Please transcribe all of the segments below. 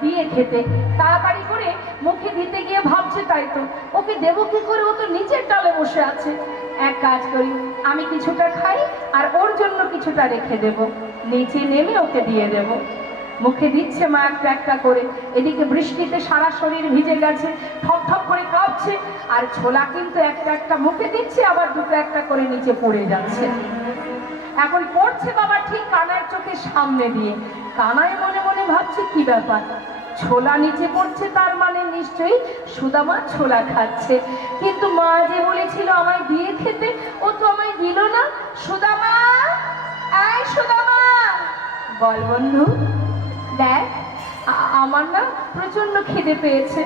দিয়ে খেতে। তাড়াতাড়ি করে মুখে দিতে গিয়ে ভাবছে তাই তো। ওকে দেবো কি করে? ও তো নিচের ডালে বসে আছে। এক কাজ করি, আমি কিছুটা খাই আর ওর জন্য কিছুটা রেখে দেব। নিচে নেমে ওকে দিয়ে দেব। মুখে দিচ্ছে মা একটা একটা করে। এদিকে বৃষ্টিতে সারা শরীর ভিজে গেছে, ঠপ ঠপ করে কাঁপছে আর ছোলা কিন্তু একটা একটা মুখে দিচ্ছে, আবার দুটো একটা করে নিচে পড়ে যাচ্ছে। এখন পড়ছে বাবা ঠিক কানার চোখের সামনে দিয়ে। কানায় মনে মনে ভাবছে, কি ব্যাপার? ছোলা নিচে পড়ছে, তার মানে নিশ্চয়ই সুদামা ছোলা খাচ্ছে। কিন্তু মা যে বলেছিল আমায় দিয়ে খেতে, ও তো আমায় দিল না। সুদামা এই সুদামা। বল বন্ধু। দেখ আমার না প্রচণ্ড খিদে পেয়েছে।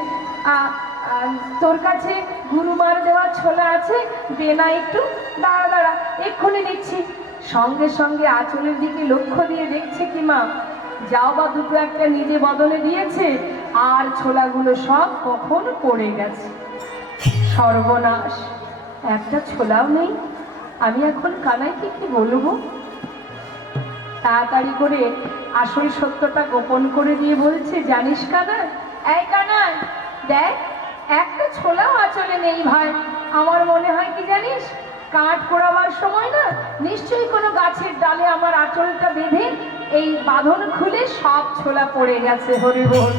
তোর কাছে গুরুমার দেওয়া ছোলা আছে? দে না একটু। দাঁড়া দাঁড়া, এক্ষুনি দিচ্ছি। সঙ্গে সঙ্গে আঁচলের দিকে লক্ষ্য দিয়ে দেখছে কি মা? যাও বা দুটো একটা নিজে বদলে দিয়েছে, আর ছোলাগুলো সব কখন পড়ে গেছে। সর্বনাশ, একটা ছোলাও নেই। আমি এখন কানাইকে কি বলব? তাড়াতাড়ি করে আসল সত্যটা গোপন করে দিয়ে বলছে, জানিস কানা? এই কানাই দেখ, একটা ছোলাও আচলে নেই ভাই। আমার মনে হয় কি জানিস? কাঠ পোড়াবার সময় না, নিশ্চয়ই কোনো গাছের ডালে আমার আঁচলটা বেঁধে এই বাঁধন খুলে সব ছোলা পড়ে গেছে হরিবোল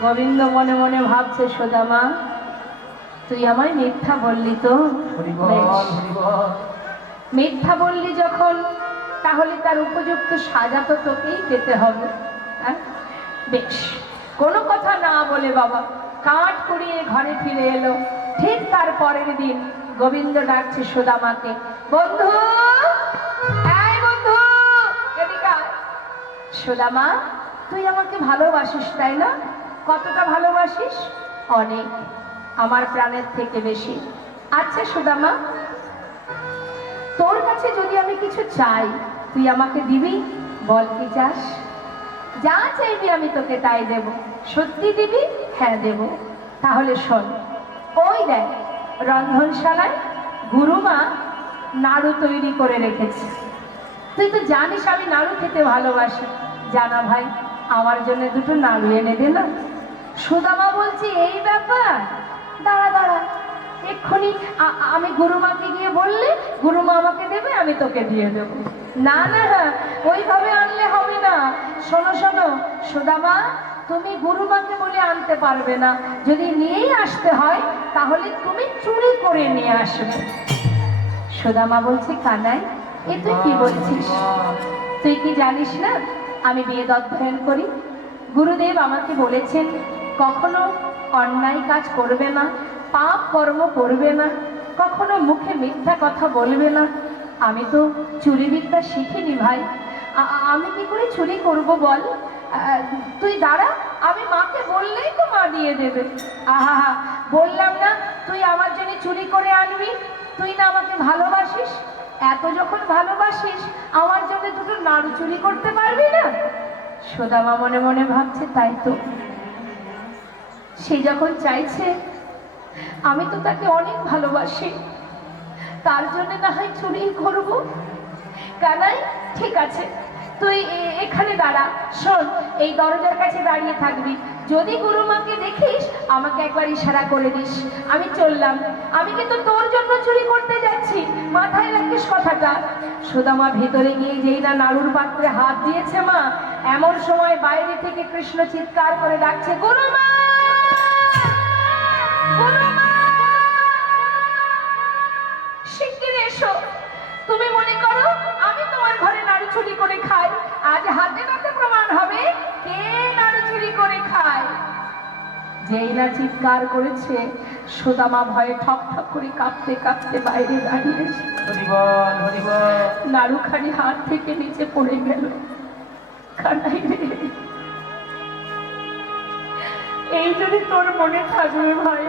গোবিন্দ মনে মনে ভাবছে সোদামা তুই আমায় মিথ্যা বললি তো। মিথ্যা বললি যখন তাহলে তার উপযুক্ত সাজা তো তোকেই পেতে হবে হ্যাঁ? বেশ। কোনো কথা না বলে বাবা কাঠ কুড়িয়ে ঘরে ফিরে এলো। ঠিক তার পরের দিন গোবিন্দ ডাকছে সুদামাকে বন্ধু! সুদামা, তুই আমাকে ভালোবাসিস, তাই না? কতটা ভালোবাসিস? অনেক। আমার প্রাণের থেকে বেশি। আচ্ছা সুদামা, তোর কাছে যদি আমি কিছু চাই, তুই আমাকে দিবি? বল, কি চাস? যা চাইবি আমি তোকে তাই দেব। সত্যি দিবি? হ্যাঁ দেব। তাহলে শোন, ওই দেখ, রন্ধনশালায় গুরুমা নাড়ু তৈরি করে রেখেছে। তুই তো জানিস আমি নাড়ু খেতে ভালোবাসি। জানা ভাই, আমার জন্য দুটো নাড়ু এনে দে না। সুদামা বলছি, এই ব্যাপার? দাঁড়া দাঁড়া, এক্ষুনি আমি গুরুমাকে গিয়ে বললে গুরুমা আমাকে দেবে, আমি তোকে দিয়ে দেব। না না, ওইভাবে আনলে হবে না। শোনো শোনো, সুদামা, তুমি গুরুমাকে বলে আনতে পারবে না। যদি নিয়েই আসতে হয়, তাহলে তুমি চুরি করে নিয়ে আসবে। সুদামা বলছি, কানাই এ তুই কি বলছিস? তুই কি জানিস না? আমি বেদ অধ্যয়ন করি। গুরুদেব আমাকে বলেছেন, কখনো অন্যায় কাজ করবে না, পাপ কর্ম করবে না, কখনো মুখে মিথ্যা কথা বলবে না। আমি তো চুরি বিদ্যা শিখিনি ভাই। আমি কি করে চুরি করব বল? তুই দাঁড়া, আমি মাকে বললেই তো মা দিয়ে দেবে। আহা, বললাম না, তুই আমার জন্য চুরি করে আনবি? তুই না আমাকে ভালোবাসিস? এত যখন ভালোবাসিস, আমার জন্য দুটো নাড়ু চুরি করতে পারবি না? সোদামা মনে মনে ভাবছে, তাই তো। সে যখন চাইছে, আমি তো তাকে অনেক ভালোবাসি। তার জন্য না হয় চুরি করব। কানাই, ঠিক আছে। তুই এখানে দাঁড়া, শোন, এই দরজার কাছে দাঁড়িয়ে থাকবি। যদি গুরুমাকে দেখিস, আমাকে একবার ইশারা করে দিস। আমি চললাম। আমি কিন্তু তোর জন্য চুরি করতে যাচ্ছি। মাথায় রাখিস কথাটা। সুদামা ভেতরে গিয়ে যেই না নাড়ুর পাত্রে হাত দিয়েছে মা, এমন সময় বাইরে থেকে কৃষ্ণ চিৎকার করে ডাকছে শিগগির এসো। তুমি মনে করো, আমি তোমার ঘরে নাড়ু চুরি করে খাই। আজ হাতে নাতে প্রমাণ হবে কে নাড়ু চুরি করে খায়। যেই না চিৎকার করেছে সুদামা ভয়ে ঠক ঠক করে কাঁপতে কাঁপতে বাইরে দাঁড়িয়েছে নাড়ুখানি হাত থেকে নিচে পড়ে গেল। কানাই এই যদি তোর মনে থাকবে ভাই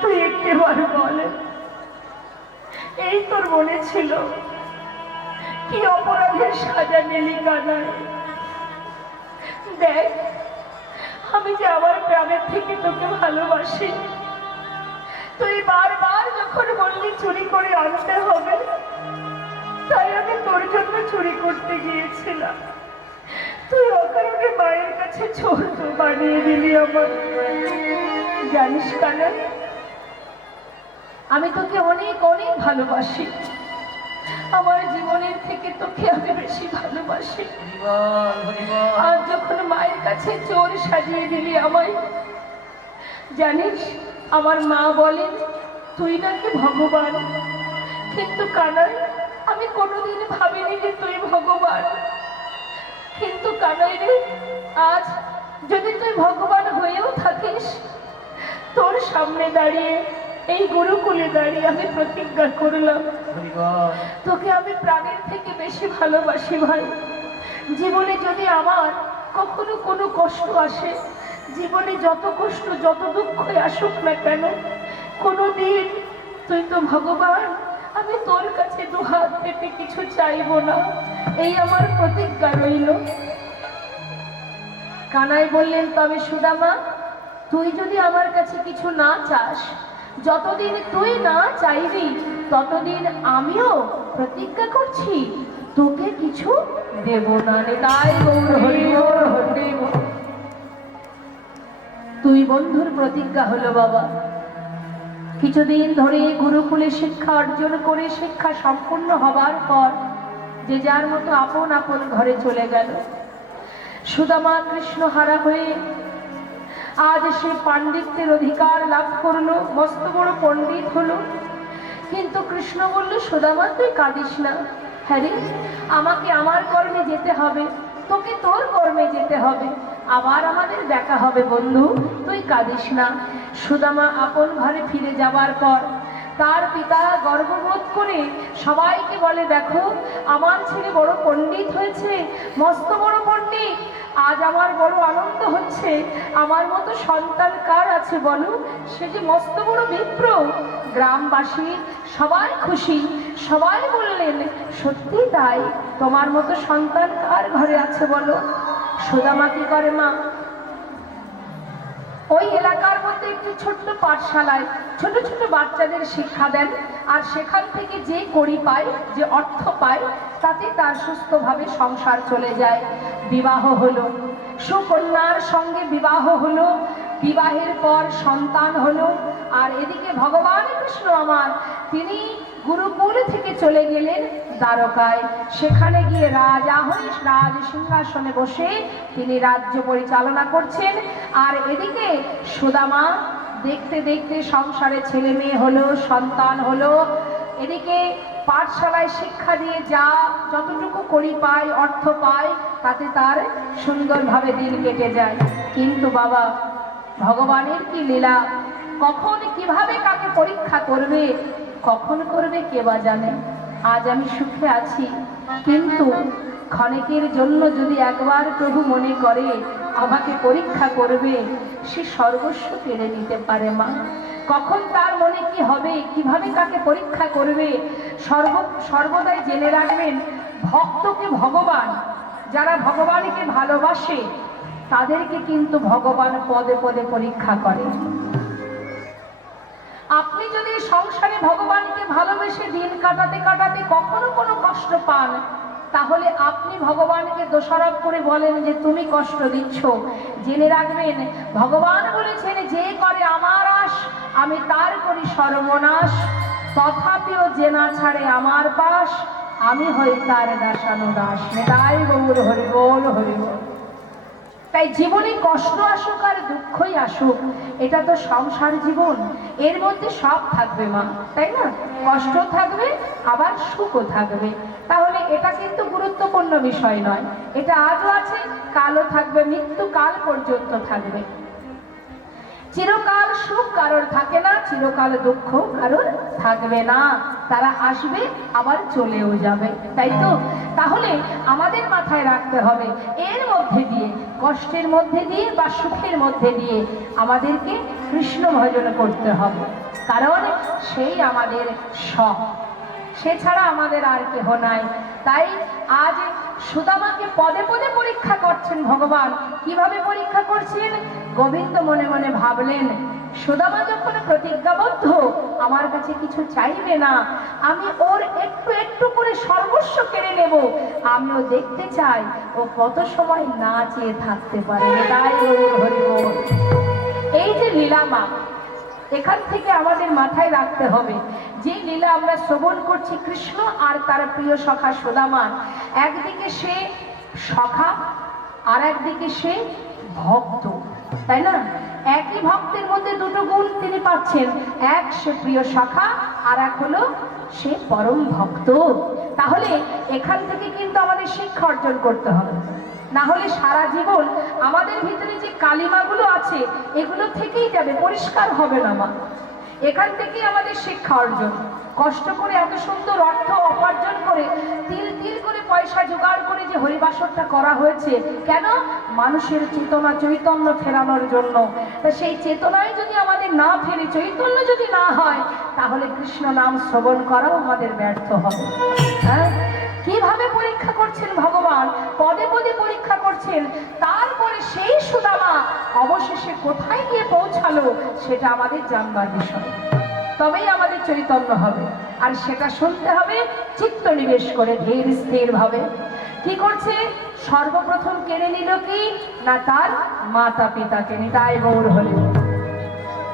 তুই একটিবার বল। এই তোর মনে ছিল কি অপরাধের সাজা নিলি কানাই দেখ, আমি যে আমার গ্রামের থেকে তোকে ভালোবাসি। তুই বারবার যখন বললি চুরি করে আনতে হবে, তাই আমি তোর জন্য চুরি করতে গিয়েছিলাম। তুই অকারণে মায়ের কাছে ছোট বানিয়ে দিলি আমার জানিস কানাই আমি তোকে অনেক অনেক ভালোবাসি। আমার জীবনের থেকে তোকে আমি বেশি ভালোবাসি। আর যখন মায়ের কাছে চোর সাজিয়ে দিলি আমায় জানিস আমার মা বলেন তুই নাকি ভগবান? কিন্তু কানাই আমি কোনোদিন ভাবিনি যে তুই ভগবান। কিন্তু কানাই রে আজ যদি তুই ভগবান হয়েও থাকিস তোর সামনে দাঁড়িয়ে এই গুরুকুলে দাঁড়িয়ে আমি প্রতিজ্ঞা করলাম তোকে আমি প্রাণের থেকে বেশি ভালোবাসি ভাই। জীবনে যদি আমার কখনো কোনো কষ্ট আসে জীবনে যত কষ্ট যত দুঃখই আসুক না কেন কোনো দিন তুই তো ভগবান আমি তোর কাছে দু হাত পেতে কিছু চাইব না। এই আমার প্রতিজ্ঞা রইল। কানাই বললেন তবে সুদামা তুই যদি আমার কাছে কিছু না চাস যতদিন তুই না চাইবি ততদিন আমিও প্রতিজ্ঞা করছি তোকে কিছু দেব না। রে তাই তুই বন্ধুর প্রতিজ্ঞা হলো বাবা। কিছুদিন ধরে গুরুকুলে শিক্ষা অর্জন করে শিক্ষা সম্পূর্ণ হবার পর যে যার মতো আপন আপন ঘরে চলে গেল। সুদামা কৃষ্ণ হারা হয়ে আজ সে পাণ্ডিত্যের অধিকার লাভ করল, মস্ত বড় পণ্ডিত হলো। কিন্তু কৃষ্ণ বলল, সুদামা, তুই কাঁদিস না। হ্যাঁ আমাকে আমার কর্মে যেতে হবে, তোকে তোর কর্মে যেতে হবে। আবার আমাদের দেখা হবে, বন্ধু, তুই কাঁদিস না। সুদামা, আপন ঘরে ফিরে যাবার পর তার পিতা গর্ববোধ করে সবাইকে বলে, দেখো, আমার ছেলে বড় পণ্ডিত হয়েছে, মস্ত বড় পণ্ডিত। আজ আমার বড় আনন্দ হচ্ছে, আমার মতো সন্তান কার আছে বলো? সে যে মস্ত বড় বিপ্র। গ্রামবাসী সবাই খুশি, সবাই বললেন, সত্যি তাই, তোমার মতো সন্তান কার ঘরে আছে বলো? সুদামা কি করে মা। ওই এলাকার মধ্যে একটি ছোট্ট পাঠশালায় ছোট ছোট বাচ্চাদের শিক্ষা দেন। আর সেখান থেকে যে কড়ি পায়, যে অর্থ পায়, তাতে তার সুস্থভাবে সংসার চলে যায়। বিবাহ হলো। সুকন্যার সঙ্গে বিবাহ হলো। বিবাহের পর সন্তান হলো। আর এদিকে ভগবান কৃষ্ণ আমার, তিনি গুরুকুল থেকে চলে গেলেন দ্বারকায়। সেখানে গিয়ে রাজা হয়ে রাজ সিংহাসনে বসে তিনি রাজ্য পরিচালনা করছেন। আর এদিকে সুদামা দেখতে দেখতে সংসারে ছেলে মেয়ে হলো, সন্তান হলো। এদিকে পাঠশালায় শিক্ষা দিয়ে যা যতটুকু করি পায় অর্থ পায় তাতে তার সুন্দরভাবে দিন কেটে যায়। কিন্তু বাবা, ভগবানের কি লীলা? কখন কীভাবে কাকে পরীক্ষা করবে? কখন করবে কে বা জানে? আজ আমি সুখে আছি, কিন্তু ক্ষণিকের জন্য যদি একবার প্রভু মনে করে আমাকে পরীক্ষা করবে, সে সর্বস্ব কেড়ে নিতে পারে মা। কখন তার মনে কি হবে, কীভাবে কাকে পরীক্ষা করবে, সর্ব, সর্বদাই জেনে রাখবেন, ভক্তকে ভগবান, যারা ভগবানকে ভালোবাসে, তাদেরকে কিন্তু ভগবান পদে পদে পরীক্ষা করে। আপনি যদি সংসারে ভগবানকে ভালোবেসে দিন কাটাতে কাটাতে কখনো কোনো কষ্ট পান, তাহলে আপনি ভগবানকে দোষারোপ করে বলেন যে তুমি কষ্ট দিচ্ছ। জেনে রাখবেন, ভগবান বলেছেন, যে করে আমার আশ, আমি তার করি সর্বনাশ। তথাপিও জেনা ছাড়ে আমার পাশ, আমি হই তার দাসানো দাস নেতাই গৌর হরিবোল হরিবোল তাই জীবনে কষ্ট আসুক আর দুঃখই আসুক, এটা তো সংসার জীবন। এর মধ্যে সব থাকবে মা, তাই না? কষ্ট থাকবে, আবার সুখও থাকবে। তাহলে এটা কিন্তু গুরুত্বপূর্ণ বিষয় নয়। এটা আজও আছে, কালও থাকবে, মৃত্যু কাল পর্যন্ত থাকবে। চিরকাল সুখ কারোর থাকে না, চিরকাল দুঃখ কারোর থাকবে না। তারা আসবে, আবার চলেও যাবে, তাই তো? তাহলে আমাদের মাথায় রাখতে হবে, এর মধ্যে দিয়ে, কষ্টের মধ্যে দিয়ে বা সুখের মধ্যে দিয়ে আমাদেরকে কৃষ্ণ ভজন করতে হবে। কারণ সেই আমাদের সব সে ছাড়া আমাদের আর কেহ নাই। তাই আজ সুদামাকে পদে পদে পরীক্ষা করছেন ভগবান। কীভাবে পরীক্ষা করছেন? গোবিন্দ মনে মনে ভাবলেন, সুদামা যখন প্রতিজ্ঞাবদ্ধ, আমার কাছে কিছু চাইবে না। আমি ওর একটু একটু করে সর্বস্ব কেড়ে নেব। আমিও দেখতে চাই, ও কত সময় না চেয়ে থাকতে পারে। তাই গৌর হরি এই যে লীলামা এখান থেকে আমাদের মাথায় রাখতে হবে। যে লীলা আমরা শ্রবণ করছি কৃষ্ণ আর তার প্রিয় সখা সুদামা একদিকে সে সখা আর একদিকে সে ভক্ত, তাই না? একই ভক্তের মধ্যে দুটো গুণ তিনি পাচ্ছেন। এক সে প্রিয় সখা আর এক হলো সে পরম ভক্ত। তাহলে এখান থেকে কিন্তু আমাদের শিক্ষা অর্জন করতে হবে। না হলে সারা জীবন আমাদের ভিতরে যে কালিমাগুলো আছে, এগুলো থেকেই যাবে, পরিষ্কার হবে না মা। এখান থেকেই আমাদের শিক্ষা অর্জন। কষ্ট করে এত সুন্দর অর্থ উপার্জন করে, তিল তিল করে পয়সা জোগাড় করে যে হরিবাসরটা করা হয়েছে, কেন? মানুষের চেতনা চৈতন্য ফেরানোর জন্য। তা সেই চেতনায় যদি আমাদের না ফেরে চৈতন্য যদি না হয়, তাহলে কৃষ্ণ নাম শ্রবণ করাও আমাদের ব্যর্থ হবে। হ্যাঁ? কীভাবে পরীক্ষা করছেন ভগবান? পদে পদে পরীক্ষা করছেন। তারপরে সেই সুদামা অবশেষে কোথায় গিয়ে পৌঁছালো সেটা আমাদের জানবার বিষয়। তবেই আমাদের চৈতন্য হবে। আর সেটা শুনতে হবে, চিত্ত নিবেশ করে ধীর স্থির ভাবে কি করছে? সর্বপ্রথম কেড়ে নিল কি? না তার মাতা পিতাকে নিতাই গৌর হলেন।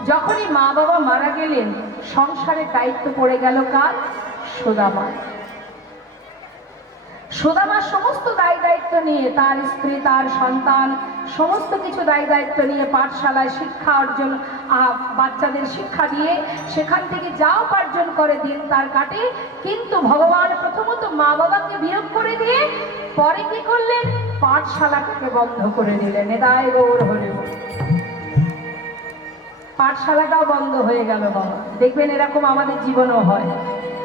যখনই মা বাবা মারা গেলেন সংসারের দায়িত্ব পড়ে গেল কার? সুদামার। সুদামা সমস্ত দায় দায়িত্ব নিয়ে তার স্ত্রী, তার সন্তান, সমস্ত কিছু দায় দায়িত্ব নিয়ে পাঠশালায় শিক্ষা অর্জন বাচ্চাদের শিক্ষা দিয়ে সেখান থেকে যা উপার্জন করে দিন তার কাটে। কিন্তু ভগবান প্রথমত মা বাবাকে বিয়োগ করে দিয়ে পরে কি করলেন? পাঠশালাটাকে বন্ধ করে দিলেন। এদায় গৌর হরিব পাঠশালাটাও বন্ধ হয়ে গেল বাবা। দেখবেন এরকম আমাদের জীবনও হয়।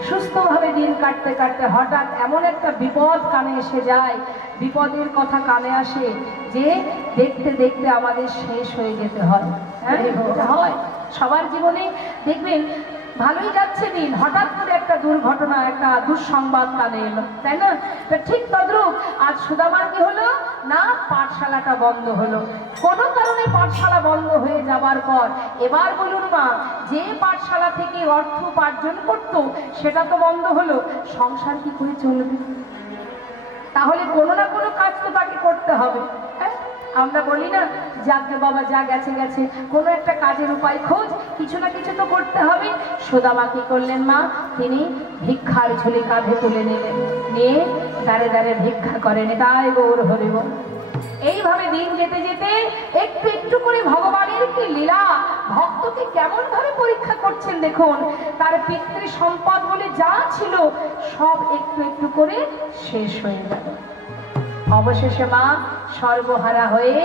সুস্থভাবে দিন কাটতে কাটতে হঠাৎ এমন একটা বিপদ কানে এসে যায়। বিপদের কথা কানে আসে যে দেখতে দেখতে আমাদের শেষ হয়ে যেতে হয়। হ্যাঁ? হয়। সবার জীবনে দেখবেন ভালোই যাচ্ছে দিন। হঠাৎ করে একটা দুর্ঘটনা একটা দুঃসংবাদ কানে এলো। তাই না? তা ঠিক তদ্রুপ আজ সুদামার কি হলো? না পাঠশালাটা বন্ধ হলো। কোনো কারণে পাঠশালা বন্ধ হয়ে যাবার পর এবার বলুন মা, যে পাঠশালা থেকে অর্থ উপার্জন করতো, সেটা তো বন্ধ হলো, সংসার কি করে চলবে? তাহলে কোনো না কোনো কাজ তো তাকে করতে হবে হ্যাঁ? আমরা বলি না, যাকে বাবা, যা গেছে গেছে, কোনো একটা কাজের উপায় খোঁজ, কিছু না কিছু তো করতে হবে। সুদামা কি করলেন মা, তিনি ভিক্ষার ঝুলি কাঁধে তুলে নিলেন, নিয়ে দাঁড়ে দাঁড়ে ভিক্ষা করেন তাই গৌর হরিব। এইভাবে দিন যেতে যেতে একটু একটু করে ভগবানের কি লীলা ভক্তকে কেমন ভাবে পরীক্ষা করছেন দেখুন তার পিতৃ সম্পদ বলে যা ছিল সব একটু একটু করে শেষ হয়ে গেল। অবশেষে মা সর্বহারা হয়ে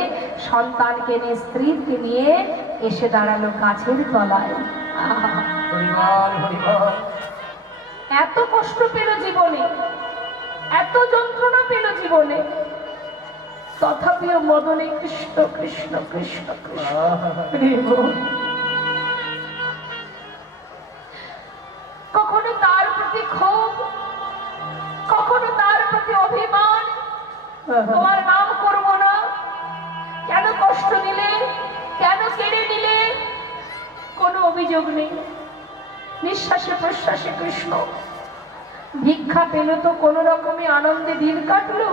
সন্তানকে নিয়ে স্ত্রীকে নিয়ে এসে দাঁড়াল গাছের তলায়। এত কষ্ট পেল জীবনে এত যন্ত্রণা পেল জীবনে। তথাপিও মদনে কৃষ্ণ কৃষ্ণ কৃষ্ণ কৃষ্ণ। কখনো তার প্রতি ক্ষোভ কখনো তার প্রতি অভিমান তোমার নাম করব না। কেন কষ্ট দিলে কেন কেড়ে নিলে? কোনো অভিযোগ নেই। নিঃশ্বাসে প্রশ্বাসে কৃষ্ণ। ভিক্ষা পেল তো কোনো রকমে আনন্দে দিন কাটলো।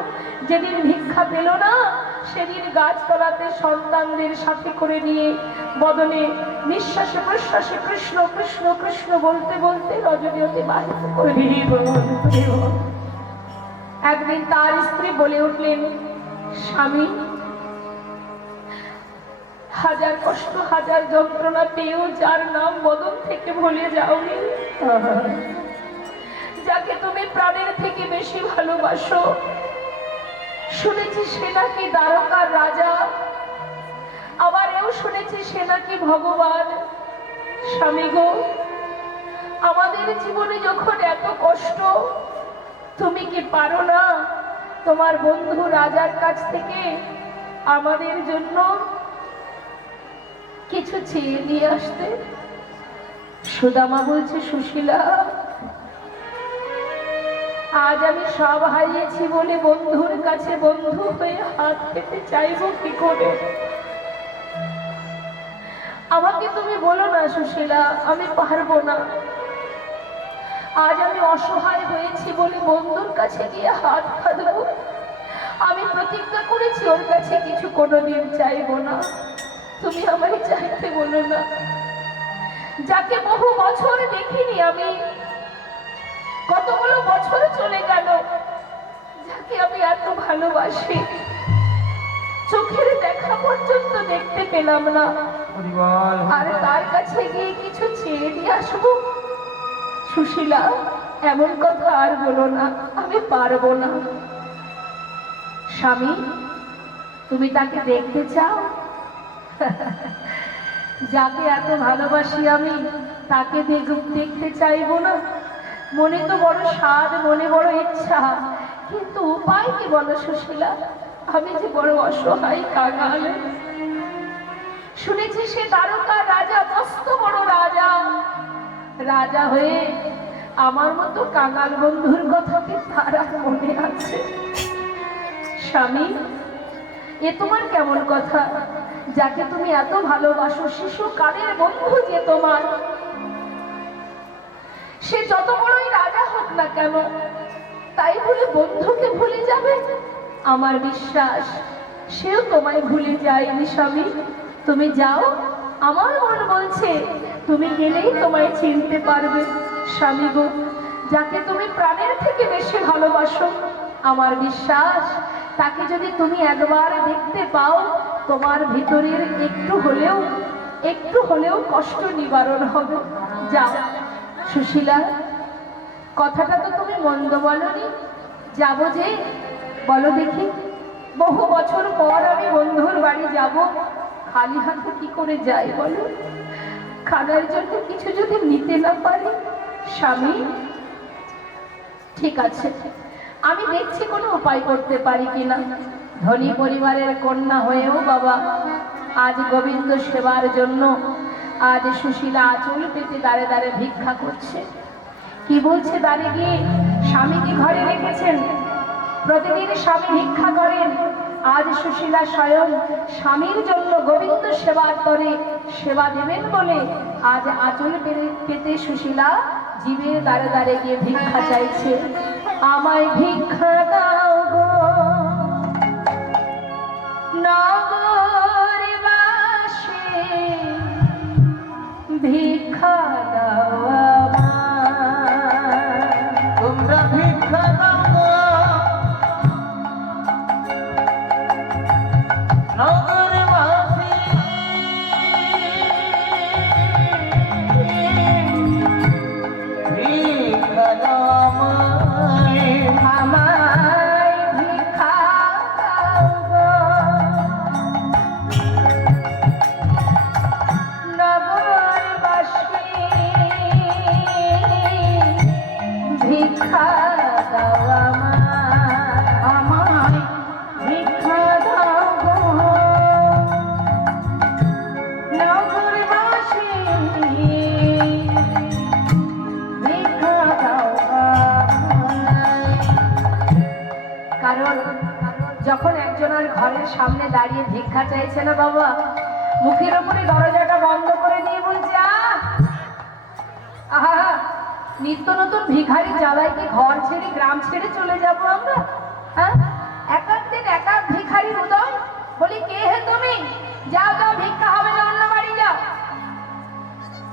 যেদিন ভিক্ষা পেল না, সেদিন গাছতলাতে সন্তানদের সাথে করে নিয়ে বদনে নিঃশ্বাসে প্রশ্বাসে কৃষ্ণ কৃষ্ণ কৃষ্ণ বলতে বলতে রজনী অতিবাহিত করে একদিন তার স্ত্রী বলে উঠলেন, স্বামী, হাজার কষ্ট, হাজার যন্ত্রণা পেয়েও যার নাম বদন থেকে ভুলে যাওনি। যাকে তুমি প্রাণের থেকে বেশি ভালোবাসো, শুনেছি সে নাকি দ্বারকার রাজা, আবার এও শুনেছি সে নাকি ভগবান। স্বামী গো, আমাদের জীবনে যখন এত কষ্ট, তুমি কি পারো না তোমার বন্ধু রাজার কাছ থেকে আমাদের জন্য কিছু চেয়ে নিয়ে আসতে? সুদামা বলছে, সুশীলা আজ আমি সব হারিয়েছি বলে বন্ধুর কাছে বন্ধু হয়ে হাত পেতে চাইব কি করে? আমাকে তুমি বলো না সুশীলা, আমি পারব না। আজ আমি অসহায় হয়েছি বলে বন্ধুর কাছে গিয়ে হাত পাতবো আমি প্রতিজ্ঞা করেছি ওর কাছে কিছু কোনোদিন চাইব না। তুমি আমায় চাইতে বলো না। যাকে বহু বছর দেখিনি আমি কতগুলো বছর চলে গেল যাকে আমি এত ভালোবাসি? চোখের দেখা পর্যন্ত দেখতে পেলাম না। আর তার কাছে গিয়ে কিছু চেয়ে দিয়ে আসব? সুশীলা এমন কথা আর বলো না আমি পারব না। স্বামী তুমি তাকে দেখতে চাও? যাকে এত ভালোবাসি আমি তাকে দেখ- দেখতে চাইব না? মনে তো বড় স্বাদ, মনে বড় ইচ্ছা। কিন্তু উপায় কি বলো সুশীলা? আমি যে বড় অসহায় কাঙাল। শুনেছি সে দ্বারকা রাজা, মস্ত বড় রাজা। রাজা হয়ে আমার মতো কাঙাল বন্ধুর কথা কি তারা মনে আছে? স্বামী, এ তোমার কেমন কথা? যাকে তুমি এত ভালোবাসো, শিশু কালের বন্ধু যে তোমার? সে যত বড়ই রাজা হোক না কেন, তাই বলে বন্ধুকে ভুলে যাবে? আমার বিশ্বাস, সেও তোমায় ভুলে যায়নি স্বামী। তুমি যাও, আমার মন বলছে, তুমি গেলেই তোমায় চিনতে পারবে। স্বামী গো, যাকে তুমি প্রাণের থেকে বেশি ভালোবাসো, আমার বিশ্বাস, তাকে যদি তুমি একবার দেখতে পাও, তোমার ভিতরের একটু হলেও একটু হলেও কষ্ট নিবারণ হবে। যাও। সুশীলা, কথাটা তো তুমি মন্দ বলনি। যাব যে, বলো দেখি। বহু বছর পর আমি বন্ধুর বাড়ি যাব। খালি হাতে কি করে যাই বলো? খানার জন্য কিছু যদি নিতে না পারি, স্বামী? ঠিক আছে, আমি দেখছি কোনো উপায় করতে পারি কিনা। ধনী পরিবারের কন্যা হয়েও বাবা, আজ গোবিন্দ সেবার জন্য আজ সুশীলা আঁচল পেতে দাঁড়ে দাঁড়ে ভিক্ষা করছে। কি বলছে দাঁড়িয়ে গিয়ে? স্বামীকে ঘরে রেখেছেন? প্রতিদিন স্বামী ভিক্ষা করেন। আজ সুশীলা স্বয়ং স্বামীর জন্য গোবিন্দ সেবার করে সেবা দেবেন বলে আজ আঁচল পেতে সুশীলা জীবের দ্বারে দ্বারে গিয়ে ভিক্ষা চাইছে। আমায় ভিক্ষা দাও।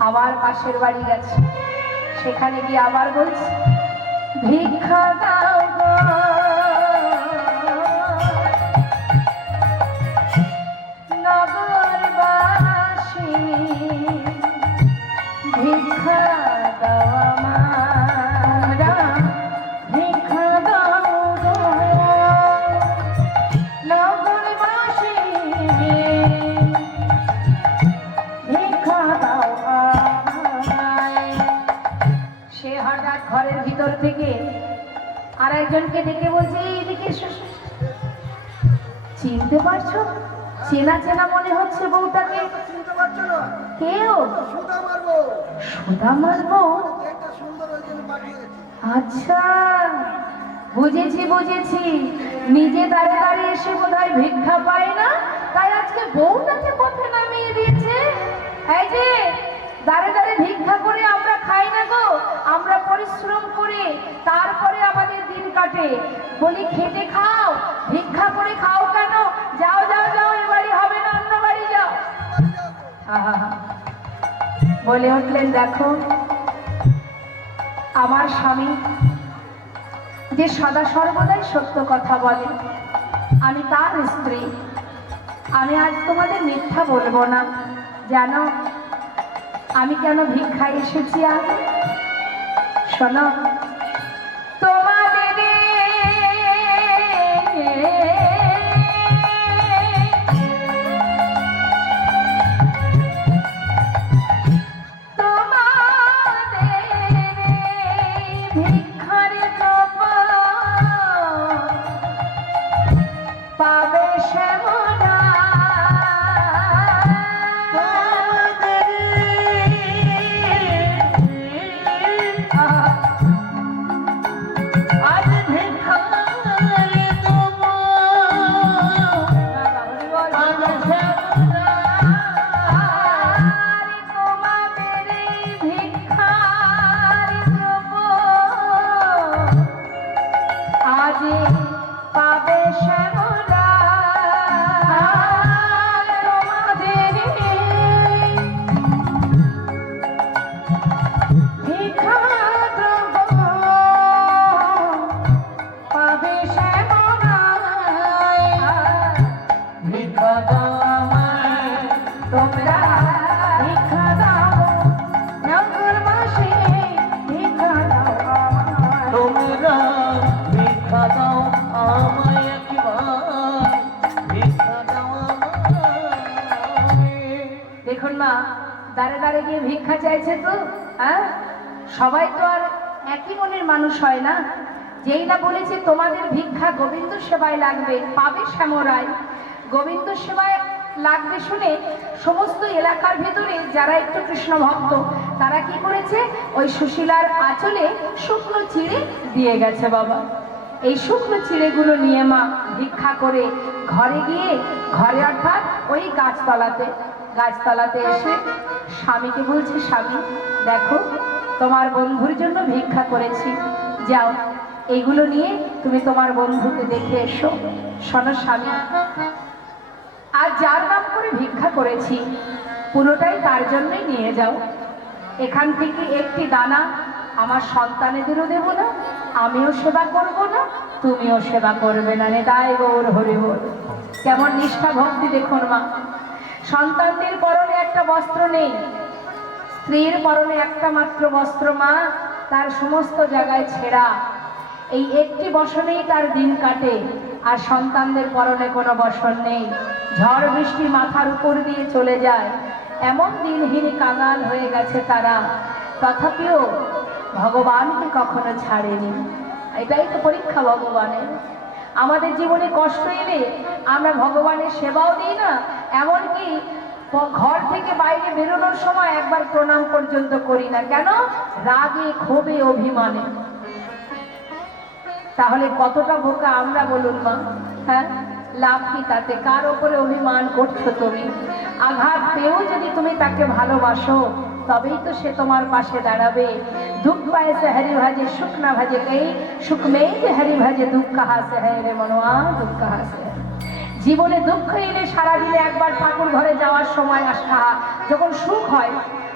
আবার পাশের বাড়ি গেছে। সেখানে গিয়ে আবার বলছে ভিক্ষা দাও গো। একজনকে ডেকে বলছে "এই এদিকে এসো, এসো।" চিনতে পারছ? চেনা চেনা মনে হচ্ছে বউটাকে। মারবো? আচ্ছা বুঝেছি বুঝেছি। নিজে দাঁড়িয়ে দাঁড়িয়ে এসে বোধহয় ভিক্ষা পায় না? তাই আজকে বউটাকে পথে নামিয়ে দিয়েছে। এই যে দাঁড়ে দাঁড়ে ভিক্ষা করে আমরা খাই না গো। আমরা পরিশ্রম করে। তারপরে আমাদের দিন কাটে। বলি, খেটে খাও, ভিক্ষা করে খাও কেন? যাও যাও যাও, এ বাড়ি হবে না, অন্য বাড়ি যাও। বলে উঠলেন, দেখো, আমার স্বামী যে সদা সর্বদাই সত্য কথা বলে, আমি তার স্ত্রী। আমি আজ তোমাদের মিথ্যা বলব না। জানো, আমি কেন ভিক্ষায় এসেছি আজ শোনো মনের মানুষ হয় না। যেই না বলেছে তোমাদের ভিক্ষা গোবিন্দ সেবায় লাগবে, পাবে শ্যামরায়। গোবিন্দ সেবায় লাগবে শুনে সমস্ত এলাকার ভেতরে যারা একটু কৃষ্ণ ভক্ত, তারা কি করেছে? ওই সুশীলার আঁচলে শুকনো চিড়ে দিয়ে গেছে বাবা। এই শুকনো চিড়েগুলো নিয়ে মা ভিক্ষা করে ঘরে গিয়ে, ঘরে অর্থাৎ ওই গাছতলাতে গাছতলাতে এসে স্বামীকে বলছে, স্বামী, দেখো তোমার বন্ধুর জন্য ভিক্ষা করেছি। যাও এইগুলো নিয়ে তুমি তোমার বন্ধুকে দেখে এসো। শোনো স্বামী, আর যার নাম করে ভিক্ষা করেছি, পুরোটাই তার জন্যই নিয়ে যাও। এখান থেকে একটি দানা আমার সন্তানেদেরও দেব না, আমিও সেবা করব না, তুমিও সেবা করবে না। নেতাই গৌর হরি হর। কেমন নিষ্ঠা ভক্তি দেখুন মা। সন্তানদের পরনে একটা বস্ত্র নেই স্ত্রীর পরনে একটা মাত্র বস্ত্র মা, তার সমস্ত জায়গায় ছেঁড়া। এই একটি বসনেই তার দিন কাটে, আর সন্তানদের পরনে কোনো বসন নেই। ঝড় বৃষ্টি মাথার উপর দিয়ে চলে যায়। এমন দিনহীন কাঙাল হয়ে গেছে তারা। তথাপিও ভগবানকে কখনো ছাড়েনি? এটাই তো পরীক্ষা ভগবানের। আমাদের জীবনে কষ্ট এলে আমরা ভগবানের সেবাও দিই না, এমনকি ঘর থেকে বাইরে বেরোনোর সময় একবার প্রণাম পর্যন্ত করি না। কেন? রাগে, ক্ষোভে, অভিমানে। তাহলে কতটা বোকা আমরা বলুন মা? হ্যাঁ? লাভ কি তাতে? কার ওপরে অভিমান করছ তুমি? আঘাত পেয়েও যদি তুমি তাকে ভালোবাসো, তবেই তো সে তোমার পাশে দাঁড়াবে। দুঃখ পায় সে হরি ভাজে, সুখ না ভাজে, কেই? সুখ মেই যে হরি ভাজে, দুঃখ কাহা সে হ্যাঁ রে মনোয়া, দুঃখ কাহা সে হ্যায়। জীবনে দুঃখ এলে সারাদিনে একবার ঠাকুর ঘরে যাওয়ার সময় আসা যখন সুখ হয়,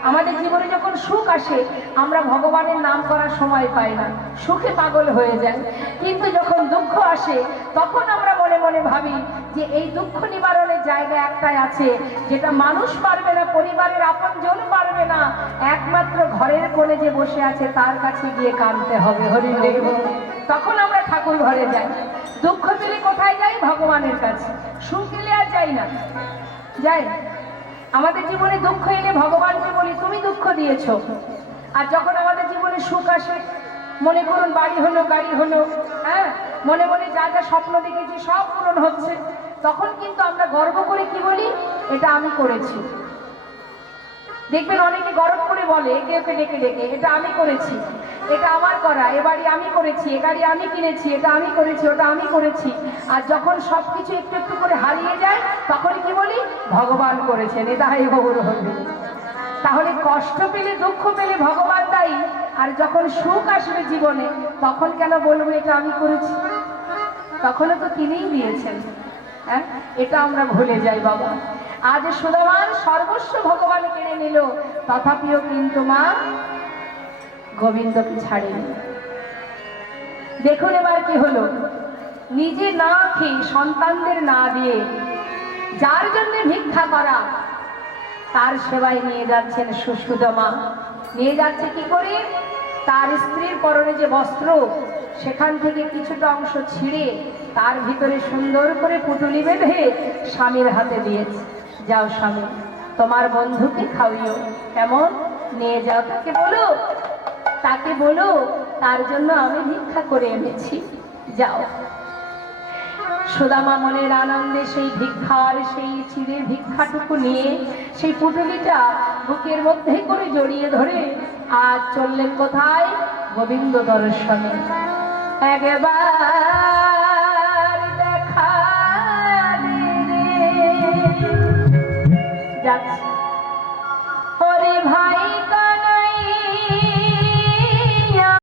আমাদের জীবনে যখন সুখ আসে, আমরা ভগবানের নাম করার সময় পাই না। সুখে পাগল হয়ে যায় কিন্তু যখন দুঃখ আসে, তখন আমরা মনে মনে ভাবি যে এই দুঃখ নিবারণের জায়গা একটাই আছে, যেটা মানুষ পারবে না, পরিবারের আপনজন পারবে না। একমাত্র ঘরের কোণে যে বসে আছে, তার কাছে গিয়ে কাঁদতে হবে। হরি হরি তখন আমরা ঠাকুর ঘরে যাই। দুঃখ পেলে কোথায় যাই? ভগবানের কাছে। সুখ এলে আর যাই না। যাই। আমাদের জীবনে দুঃখ এলে ভগবানকে বলি, তুমি দুঃখ দিয়েছ। আর যখন আমাদের জীবনে সুখ আসে, মনে করুন বাড়ি হলো, গাড়ি হলো হ্যাঁ? মনে মনে যা যা স্বপ্ন দেখেছি সব পূরণ হচ্ছে। তখন কিন্তু আমরা গর্ব করে কি বলি? এটা আমি করেছি। দেখবেন অনেকে গরম করে বলে, একে ওকে ডেকে ডেকে, এটা আমি করেছি। এটা আমার করা, এ বাড়ি আমি করেছি, এ গাড়ি আমি কিনেছি, এটা আমি করেছি, ওটা আমি করেছি। আর যখন সব কিছু একটু একটু করে হারিয়ে যায় তখন কি বলি? ভগবান করেছেন, এটাই গৌর হল তাহলে কষ্ট পেলে, দুঃখ পেলে ভগবান দায়ী। আর যখন সুখ আসবে জীবনে, তখন কেন বলব এটা আমি করেছি? তখনও তো তিনিই দিয়েছেন। হ্যাঁ? এটা আমরা ভুলে যাই বাবা। আজ সুদামার সর্বস্ব ভগবান কেড়ে নিল, তথাপিও কিন্তু মা গোবিন্দকে ছাড়েনি? দেখুন এবার কি হলো। নিজে না খেয়ে সন্তানদের না দিয়ে যার জন্য ভিক্ষা করা, তার সেবায় নিয়ে যাচ্ছেন সুসুদমা। নিয়ে যাচ্ছে কি করে? তার স্ত্রীর পরনে যে বস্ত্র, সেখান থেকে কিছুটা অংশ ছিঁড়ে তার ভিতরে সুন্দর করে পুটুলি বেঁধে স্বামীর হাতে দিয়েছে। যাও স্বামী, তোমার বন্ধুকে খাওয়িও। কেমন? নিয়ে যাও তাকে, বলো। তাকে বলো, তার জন্য আমি ভিক্ষা করে এনেছি। যাও। সুদামা মনের আনন্দে সেই ভিক্ষার, সেই চিড়ে ভিক্ষাটুকু নিয়ে সেই পুটুলিটা বুকের মধ্যে করে জড়িয়ে ধরে আর চললেন কোথায়? গোবিন্দ দর্শনে একবার